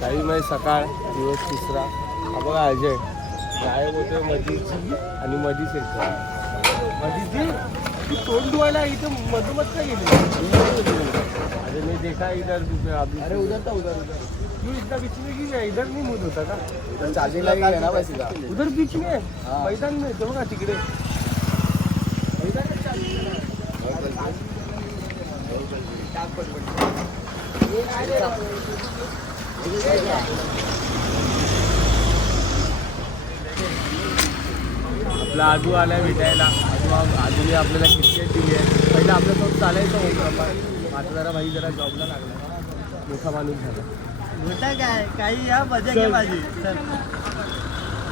साई मै सकाळ दिवस तिसरा. हा बघा अजय गायब होतोय मधीची आणि मधीच येतो. मधीची तोंड धुवायला इथं मधोमध काय गेले. अरे मी देखा इधर अभी. अरे उधर था उधर उधर क्यों इतना बीच में क्यों है. इधर नहीं मूड होता का. इधर चार्जिंग लगा है ना बस इधर. उधर बीच में मैदान में तो बघा तिकडे आपला आजू आलाय भेटायला. आजूने आपल्याला क्रिकेट दिली आहे. पहिलं आपल्यासोबत चालायचं होतं आता जरा भाई जरा जॉबला लागला. मोठा माणूस झाला मोठा काय काही या मजा घे माझी.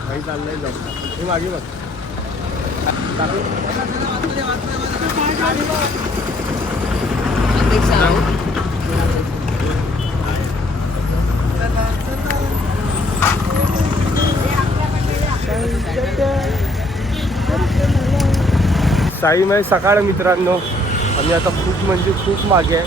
भाई चाललंय जॉबला. हे मागे बघ साई मै सकाळ. मित्रांनो आम्ही आता खूप म्हणजे खूप मागे आहे.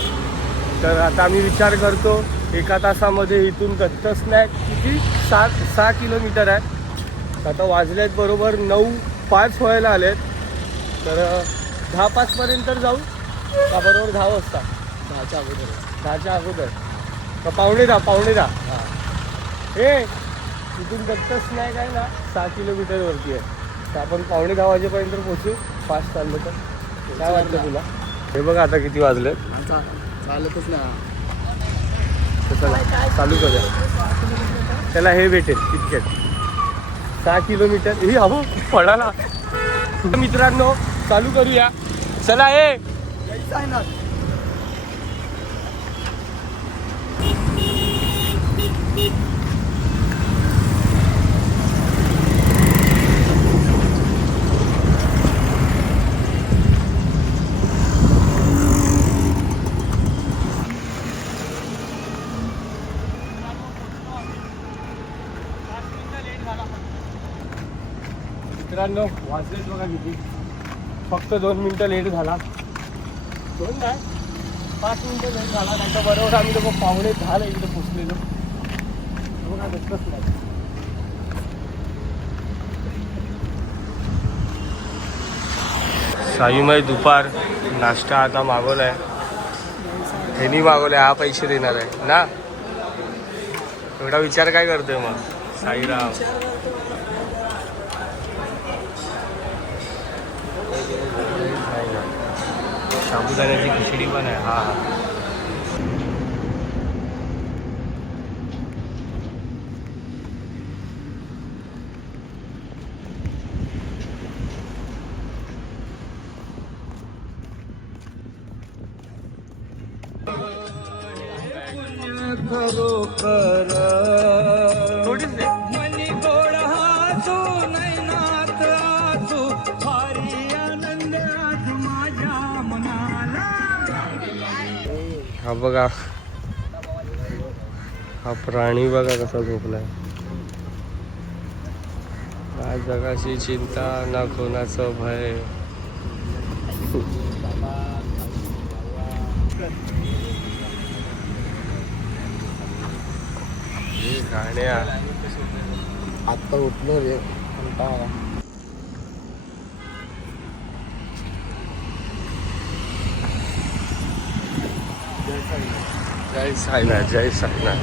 तर आता आम्ही विचार करतो एका तासामध्ये इथून दत्त स्नॅक किती 6 किलोमीटर आहे. आता वाजलेत बरोबर 9:05 व्हायला आलेत. तर 10:05 जाऊ का बरोबर 10 वाजता. 10च्या अगोदर का पावणे 10 हे इथून दत्त स्नॅक आहे ना 6 किलोमीटरवरती आहे. तर आपण 9:45 वाजेपर्यंत पोहोचू. फास्ट चाललं तर काय वाटतं तुला. हे बघा आता किती वाजले. चालतच ना. चला चालू करूया. त्याला हे भेटेल किटकेट 6 किलोमीटर. ही अहो पडाला. मित्रांनो चालू करूया. चला हे मित्रांनो वाजलेत बघा किती. फक्त 2 मिनटं लेट झाला. 2 नाही 5 मिनटं लेट झाला. नाही तर बरोबर आम्ही लोक 9:45 इकडे पोचलेलो. बघा दत्तच नाही. साईमय दुपार नाश्ता आता मागवलाय. ह्यानी मागवलाय. हा पैसे देणार आहे ना. एवढा विचार काय करतोय मग साईराम. साबुदाण्याची खिचडी पण आहे. हा खरोखर मनी गोड हातू नैनात आजू भारी आनंद आज माझ्या मनाला. हा बघा हा प्राणी बघा कसा झोपलाय. ना जगाची चिंता ना कोणाचं भय. गाण्या आता उठलो रे. जय साईनाथ जय साईनाथ.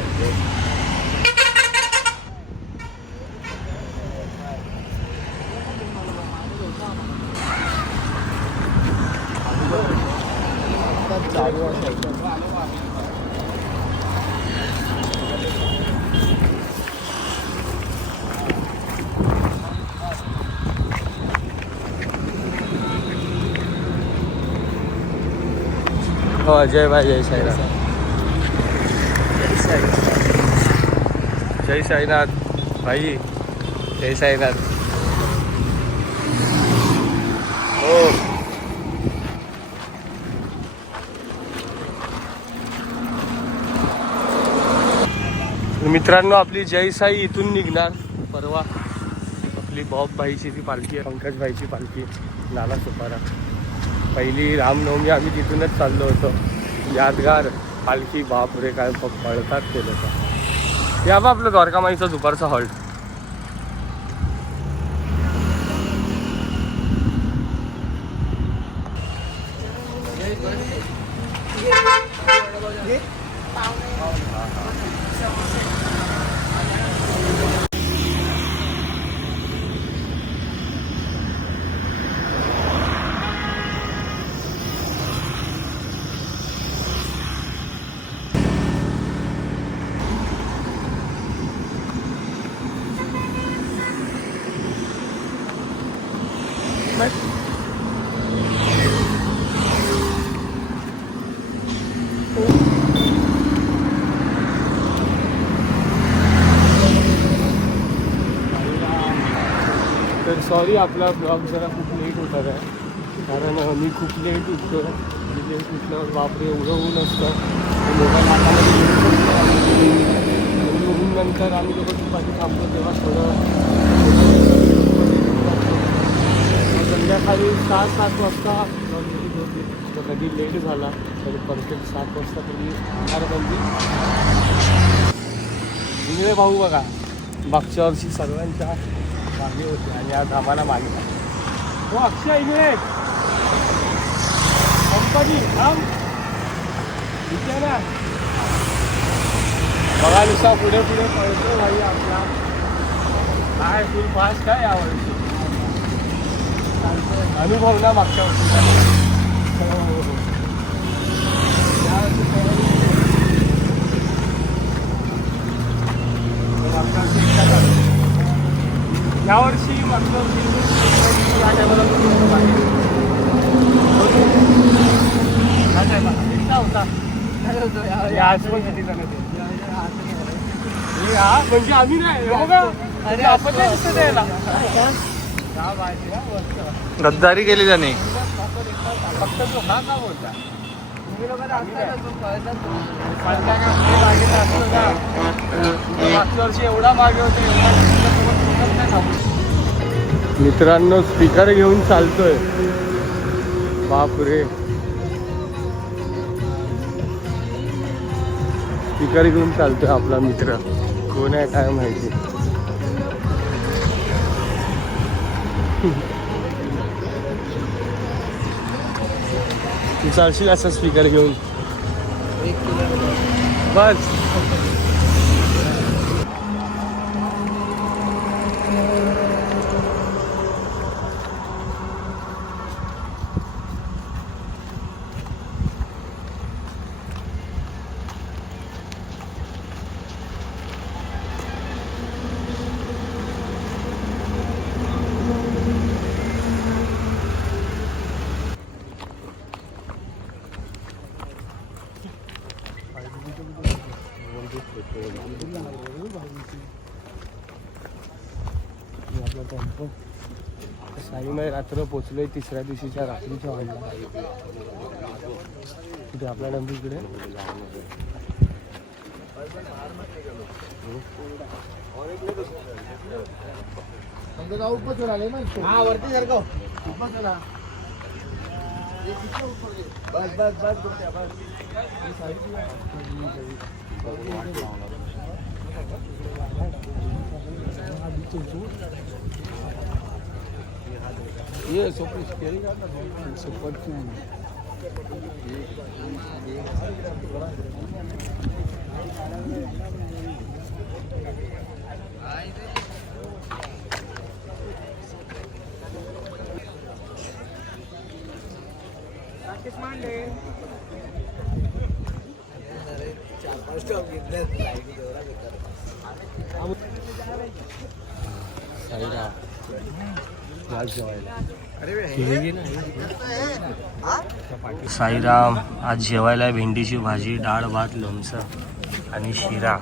हो अजय भाई जय साईनाथ. जय साईनाथ भाई जय साईनाथ. हो मित्रांनो आपली जय साई इथून निघणार परवा. आपली बॉब भाईची ती पालखी आहे. पंकज भाईची पालखी नाला सुपारा. पहिली रामनवमी आम्ही तिथूनच चाललो होतो. यादगार पालखी. बापरे काय पळतात ते लोक. या बा आपलं द्वारकामाईचा दुपारचा हॉल्ट. तर सॉरी आपला ब्लॉग जरा खूप लेट होणार आहे, कारण मी खूप लेट उठतो. आणि लेट उठल्यावर बापरे एवढं ऊन असतं, मोबाईल हातामध्ये घेऊ शकतो. आणि ऊन नंतर आम्ही जेव्हा दुपारी थांबतो तेव्हा संध्याकाळी 6-7 वाजता ब्लॉग होती. तर कधी लेट झाला तर परफेक्ट 7 वाजता तरी अंधारबंदी. इंगळे भाऊ बघा मागच्या वर्षी सर्वांच्या मागे होते आणि आज आम्हाला मागे. हो अक्षय इंगळे कंपनी थांब इथे ना. बघा नुसता पुढे पुढे पळतो भाई आपला. काय फुल फास्ट काय यावर्षी अनुभव ना मागच्या वर्षी. यावर्षी मागच्या वर्षी या टायमाला होता. आज पण किती जण हा म्हणजे आम्ही नाही बघा. अरे आपण नाही दिसत यायला. गद्दारी केली त्याने. फक्त तो हा का बोलता. मागच्या वर्षी एवढा मागे होते. मित्रांनो स्पीकर घेऊन चालतोय. बापरे स्पीकर घेऊन चालतोय आपला मित्र. कोण आहे काय माहिती. तू चालशील असं स्पीकर घेऊन बस. आपला टेम्पो साईमाई रात्र पोचलोय. तिसऱ्या दिवशीच्या रात्रीच्या हॉलला. तिथे आपला टेम्पो इकडे. हा वरती सारखं बस बस बस बस. ये सुपर साईराम आज जेवायला भेंडीची भाजी, डाळ, भात, लोणचं आणि शिरा.